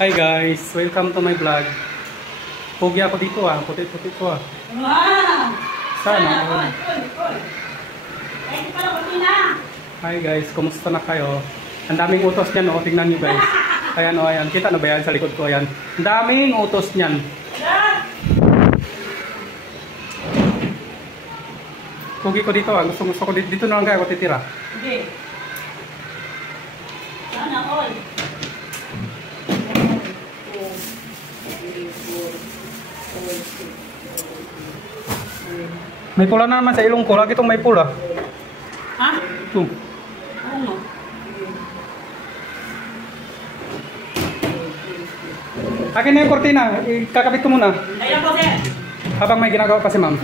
Hi guys, welcome to my vlog. Pugi ako dito puti-puti ko Wow! Sana. Cool. Ay, ito pala puti na. Hi guys, kumusta na kayo? Ang daming utos niyan, tingnan niyo guys. Ayan ayan, kita na ba yan sa likod ko, ayan. Ang daming utos niyan. Pugi ko dito gusto ko dito na lang kayo ako titira. Hindi. Sana all. May pula na naman sa ilong ko, lagi itong may pula. Ha? Ito. Ano? Akin na yung kortina, kakabit ko muna. Ayan po, sir. Habang may ginagawa pa si ma'am.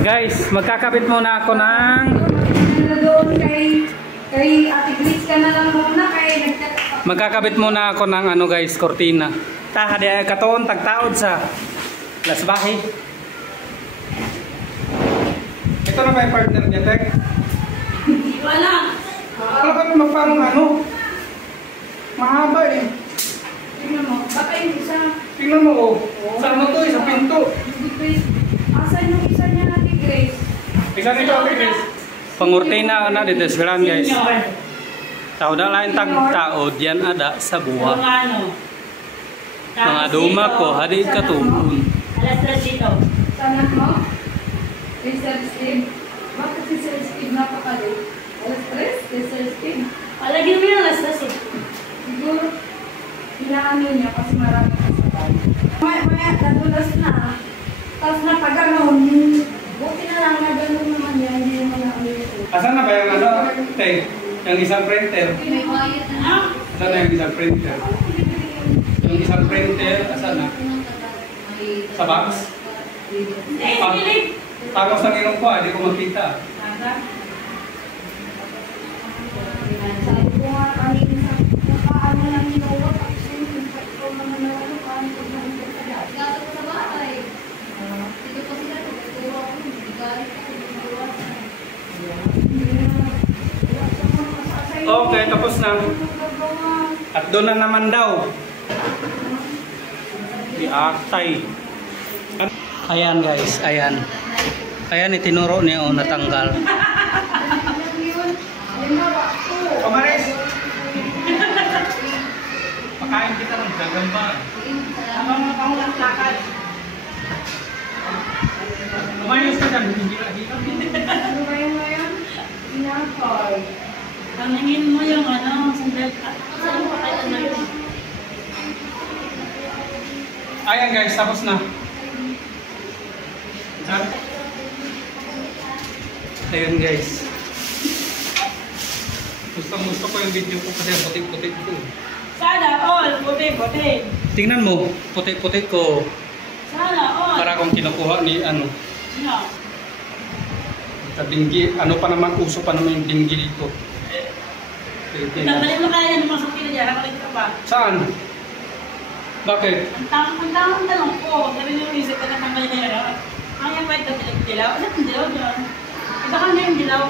Guys, magkakabit muna ako ng... Doon kay Ate Grace ka na lang muna kay Magkakabit muna ako ng ano guys, kortina. Hadi katoon tagtaod sa lasbahi. Ito na ba yung partner niya, Tek? Hindi ko alam. Alam ka naman parang ano? Mahaba eh. Tingnan mo, baka yung isa. Tingnan mo oh. Saan mo to eh? Sa pinto. Asan yung isa niya Ate Grace? Isa nito, Ate Grace. Pangurtina na dito sa guys. Tao na lain tagtaod yan ada sa buha. Ano? Mga duma ko, hadi katubon. Alas 3 dito. Sana mo? Si Sir Steve? Bakit si Sir Steve napakalit? Alas 3? Si Sir Steve? Palagyan mo yung alas 3 eh. Siguro, hinaano niya kasi marami kasabay. Maya, nadulas na. Tapos napaganon. Buti na lang na gano'n naman yan. Hindi naman na ulit. Asan na ba yung ano? Tek, yung isang printer. May quiet na. Asan na yung isang printer? Yung isang printer, asan na? Sa box? Eh, Philip. Tapos ang ilong ko, hindi ko makita. Sabi ko nga kanina sa paano lang ginawa. Tapos yung ikaw naman na ano, paano ko na ito sa dati. Gato ko sa bahay. Dito ko sila, tuturo ako, hindi galit ako, ginawa. Okay, tapos na. At doon na naman daw. Di atay. Ayan guys, ayan. Ayan, itinuro niya o natanggal. Pamaris! Pakain kita ng gagamba. Habang mapangulang lakad. Lumayos ka dyan, hindi hila-hila. Ano ba yung ngayon? Pinapay. Tanungin mo yung ano, sandal. Saan pa kayo na yun? Ayan guys, tapos na. Ayun guys. Gusto ko yung video ko kasi putik-putik ko. Sana all, puti. Tingnan mo, putik-putik ko. Sana all. Para akong kinukuha ni ano. No. Sa dinggi, ano pa naman, uso pa naman yung dinggi dito. Pilipino. Tanggalin mo kaya ng mga sakila dyan, nakalit ka pa. Saan? Bakit? Ang tanong ko, sabi niyo yung isip ka na tanggalin na yun. Ang yung pwede ka dilaw? Ano yung dilaw dyan? Iba ka na yung dilaw.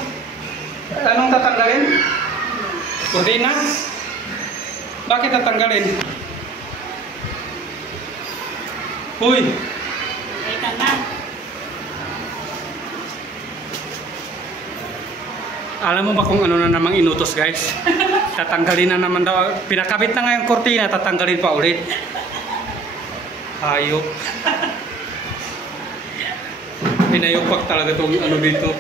Anong tatanggalin? Kortina? Bakit tatanggalin? Uy! Ay, na. Alam mo ba kung ano na namang inutos guys? Tatanggalin na naman daw. Pinakabit na nga yung kortina, tatanggalin pa ulit. Hayop. Pinayupak talaga itong ano dito.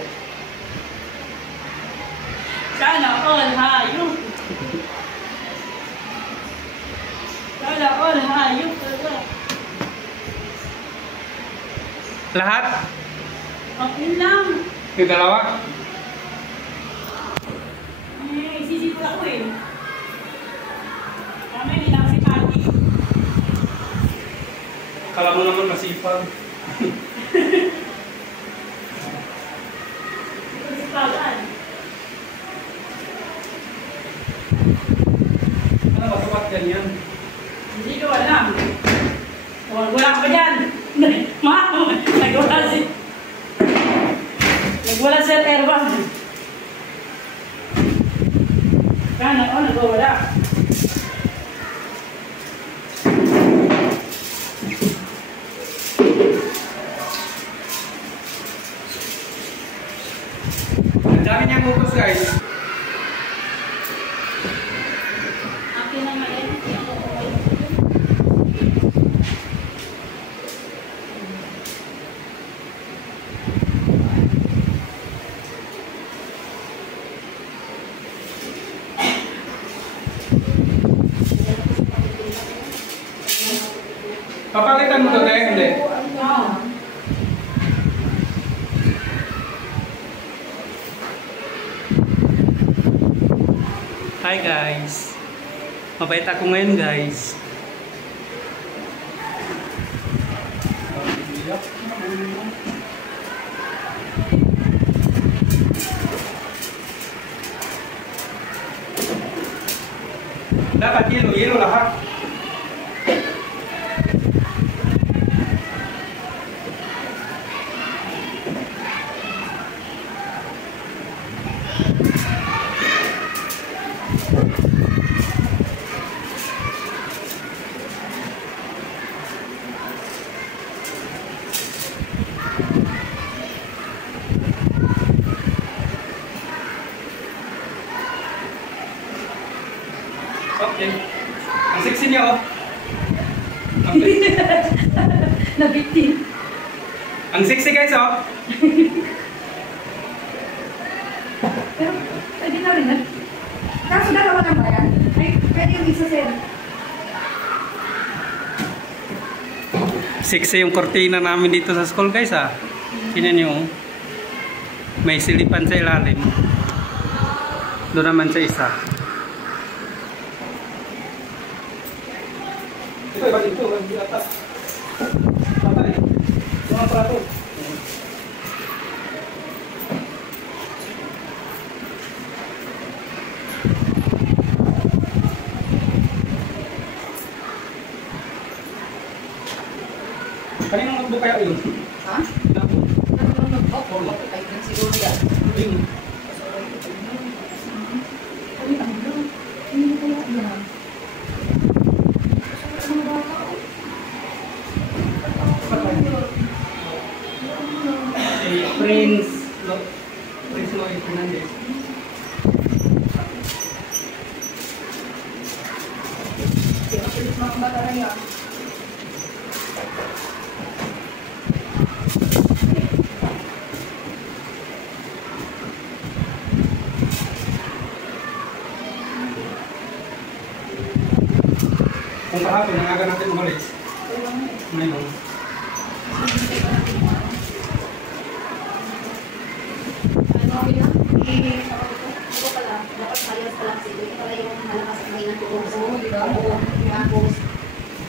Sana all, hayop. Sana all, hayop. Lahat? Okay lang. Yung dalawa? Eh, isisipul ako eh. Kami, hindi lang si Patty. Kala mo naman masipag. Sipagan. Ano ba sapat ganyan? Hindi ko alam. Wala ka pa dyan. Ma, nagawa si... Wala sir, aircon. Kana, nagwawala. Ang dami niyang utos guys. Akin na nga yan. Papalitan mo to tayo, hindi. Hi guys. Mabait ako ngayon guys. Dapat yelo lahat. Okay. Ang sexy niya oh. Okay. Nabitin. Ang sexy guys oh. Pero, pwede na rin. Kaso dalawa lang ba yan? Ay, pwede yung isa sir. Sexy yung kortina namin dito sa school guys ah. Tingnan niyo. May silipan sa ilalim. Doon naman sa isa. Ito, iba dito. Atas. Patay. Mga prato. Kaninong notebook kaya yun? Ha? Notebook? Oo, ay, siguro yan. Yun. Ay, ano? Hindi ko kaya yan. Prince Lloyd Fernandez. Mga bata na yan. Kung kahapon, nangaga natin umalis. Ngayon. Ano yun? Ito pala, dapat malas pala sila. Ito pala yung malakas ang mga tulong sa mga diba? Oo, tapos,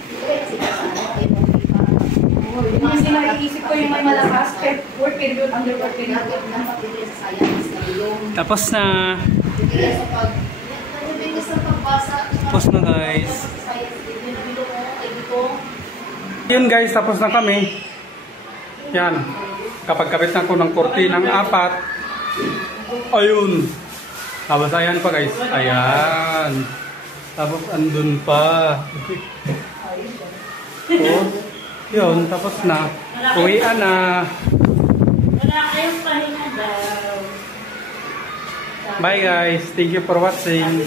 ito kaya kasi kasano, kayo mong iba. Yung kasi naiisip ko yung may malakas, work period, under work period. Dapat hindi sa science, na yung Tapos na. hindi sa pag, hindi sa pagbasa. Tapos na guys. Sa science, hindi mo, ay dito. Yun guys, tapos na kami. Yan. Kapag kapit na ko ng kortinang 4. Ayun. Tapos ayan pa guys. Ayan. Tapos andun pa. Oh, yun. Tapos na. Uwian na. Wala kayong pahinga daw. Bye guys. Thank you for watching.